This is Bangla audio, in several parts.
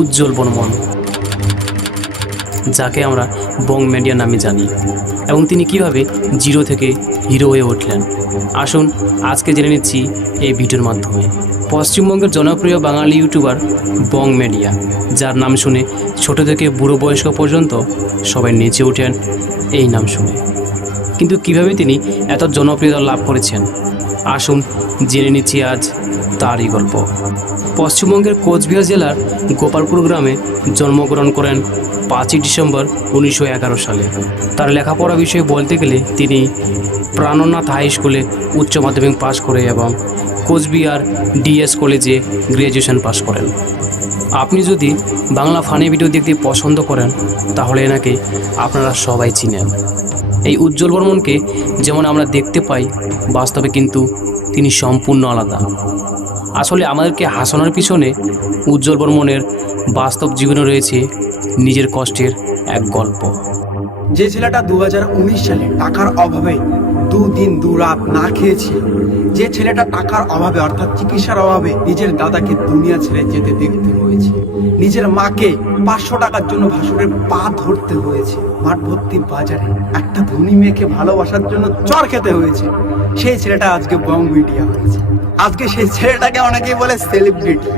উজ্জ্বল বর্মন, যাকে আমরা বং মিডিয়া নামে জানি, এবং তিনি কিভাবে জিরো থেকে হিরো হয়ে উঠলেন। আসুন আজকে জেনে নিচ্ছি এই ভিডিওর মাধ্যমে। পশ্চিমবঙ্গের জনপ্রিয় বাঙালি ইউটিউবার বং মিডিয়া, যার নাম শুনে ছোট থেকে বুড়ো বয়স্ক পর্যন্ত সবাই নেচে ওঠেন এই নাম শুনে। কিন্তু কিভাবে তিনি এত জনপ্রিয়তা লাভ করেছেন, আসুন জেনে নিচ্ছি আজ তারই গল্প। পশ্চিমবঙ্গের কোচবিহার জেলার গোপালপুর গ্রামে জন্মগ্রহণ করেন 5ই ডিসেম্বর 1911 সালে। তার লেখাপড়া বিষয়ে বলতে গেলে তিনি প্রাণনাথ হাই স্কুলে উচ্চ মাধ্যমিক পাশ করে এবং কোচবিহার ডিএস কলেজে গ্র্যাজুয়েশন পাশ করেন। আপনি যদি বাংলা ফানি ভিডিও দেখতে পছন্দ করেন তাহলে এনাকে আপনারা সবাই চিনেন। এই উজ্জ্বল বর্মনকে যেমন আমরা দেখতে পাই, বাস্তবে কিন্তু তিনি সম্পূর্ণ আলাদা। আসলে আমাদেরকে হাসানোর পিছনে উজ্জ্বল বর্মনের বাস্তব জীবনে রয়েছে নিজের কষ্টের এক গল্প। যে ছেলেটা 2019 সালে টাকার অভাবে দুদিন দুরাত না খেয়েছিল, যে ছেলেটা টাকার অভাবে অর্থাৎ চিকিৎসার অভাবে নিজের দাদাকে দুনিয়া ছেড়ে যেতে দেখতে হয়েছে, নিজের মাকে 500 টাকার জন্য ভাসুরের পা ধরতে হয়েছে, মাঠ ভর্তি বাজারে একটা ধনী মেয়েকে ভালোবাসার জন্য চর খেতে হয়েছে, সেই ছেলেটা আজকে বং মিডিয়া হয়েছে। আজকে সেই ছেলেটাকে অনেকেই বলে সেলিব্রিটি।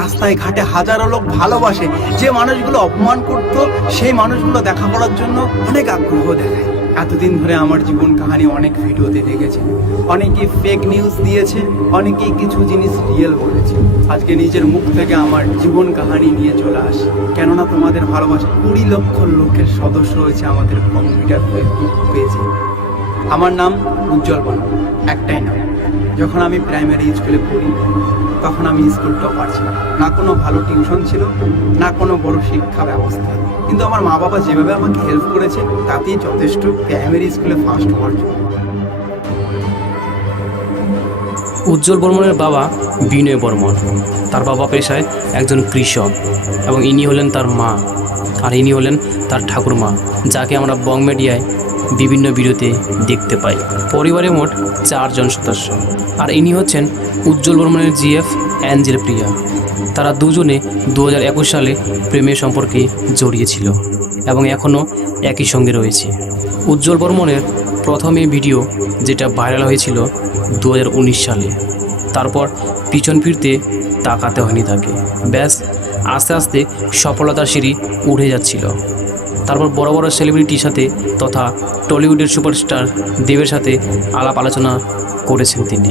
রাস্তায় ঘাটে হাজারো লোক ভালোবাসে, যে মানুষগুলো অপমান করতো সেই মানুষগুলো দেখা করার জন্য অনেক আগ্রহ দেখায়। এতদিন ধরে আমার জীবন কাহিনী অনেক ভিডিওতে দেখেছে, অনেকেই ফেক নিউজ দিয়েছে, অনেকেই কিছু জিনিস রিয়েল বলেছে। আজকে নিজের মুখ থেকে আমার জীবন কাহিনী নিয়ে চলে আসি, কেননা তোমাদের ভালোবাসা 20 লক্ষ লোকের সদস্য হয়েছে আমাদের বং মিডিয়ার ফেসবুক পেজে। আমার নাম উজ্জ্বল বর্মন, একটাই নাম। যখন আমি প্রাইমারি স্কুলে পড়ি তখন আমি স্কুল টপার ছিলাম, না কোনো ভালো টিউশন ছিল, না কোনো বড় শিক্ষা ব্যবস্থা, কিন্তু আমার মা বাবা যেভাবে আমাকে হেল্প করেছে তাতেই যথেষ্ট প্রাইমারি স্কুলে ফার্স্ট হওয়ার জন্য। উজ্জ্বল বর্মনের বাবা বিনয় বর্মন। তার বাবা পেশায় একজন কৃষক এবং ইনি হলেন তার মা, আর ইনি হলেন তার ঠাকুরমা, যাকে আমরা বং মিডিয়ায় বিভিন্ন ভিডিওতে দেখতে পাই। পরিবারে মোট 4 জন সদস্য, আর ইনি হচ্ছেন উজ্জ্বল বর্মনের জিএফ অ্যাঞ্জেল প্রিয়া। তারা দুজনে 2021 সালে প্রেমের সম্পর্কে জড়িয়েছিল এবং এখনও একই সঙ্গে রয়েছে। উজ্জ্বল বর্মনের প্রথম এই ভিডিও যেটা ভাইরাল হয়েছিল 2019 সালে, তারপর পিছন ফিরতে তাকাতে হয়নি তাকে। ব্যাস আস্তে আস্তে সফলতার সিঁড়ি উঠে যাচ্ছিল। তারপর বড় বড় সেলিব্রিটির সাথে তথা টলিউডের সুপারস্টার দেবের সাথে আলাপ আলোচনা করেছেন তিনি।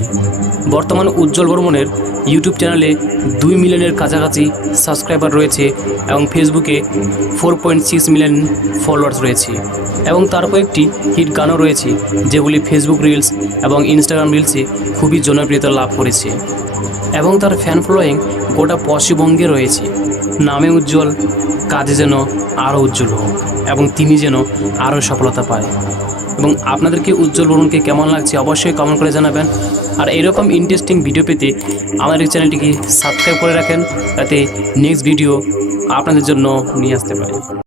বর্তমান উজ্জ্বল বর্মনের ইউটিউব চ্যানেলে 2 মিলিয়নের কাছাকাছি সাবস্ক্রাইবার রয়েছে এবং ফেসবুকে 4.6 মিলিয়ন ফলোয়ার্স রয়েছে, এবং তার কয়েকটি হিট গানও রয়েছে যেগুলি ফেসবুক রিলস এবং ইনস্টাগ্রাম রিলসে খুবই জনপ্রিয়তা লাভ করেছে, এবং তার ফ্যান ফলোয়িং গোটা পশ্চিমবঙ্গে রয়েছে। নামে উজ্জ্বল, কাজে যেন আরও উজ্জ্বল হোক এবং তিনি যেন আরও সফলতা পায়। এবং আপনাদেরকে উজ্জ্বল বর্মনকে কেমন লাগছে অবশ্যই কমেন্ট করে জানাবেন। আর এরকম ইন্টারেস্টিং ভিডিও পেতে আমাদের চ্যানেলটিকে সাবস্ক্রাইব করে রাখেন, যাতে নেক্সট ভিডিও আপনাদের জন্য নিয়ে আসতে পারি।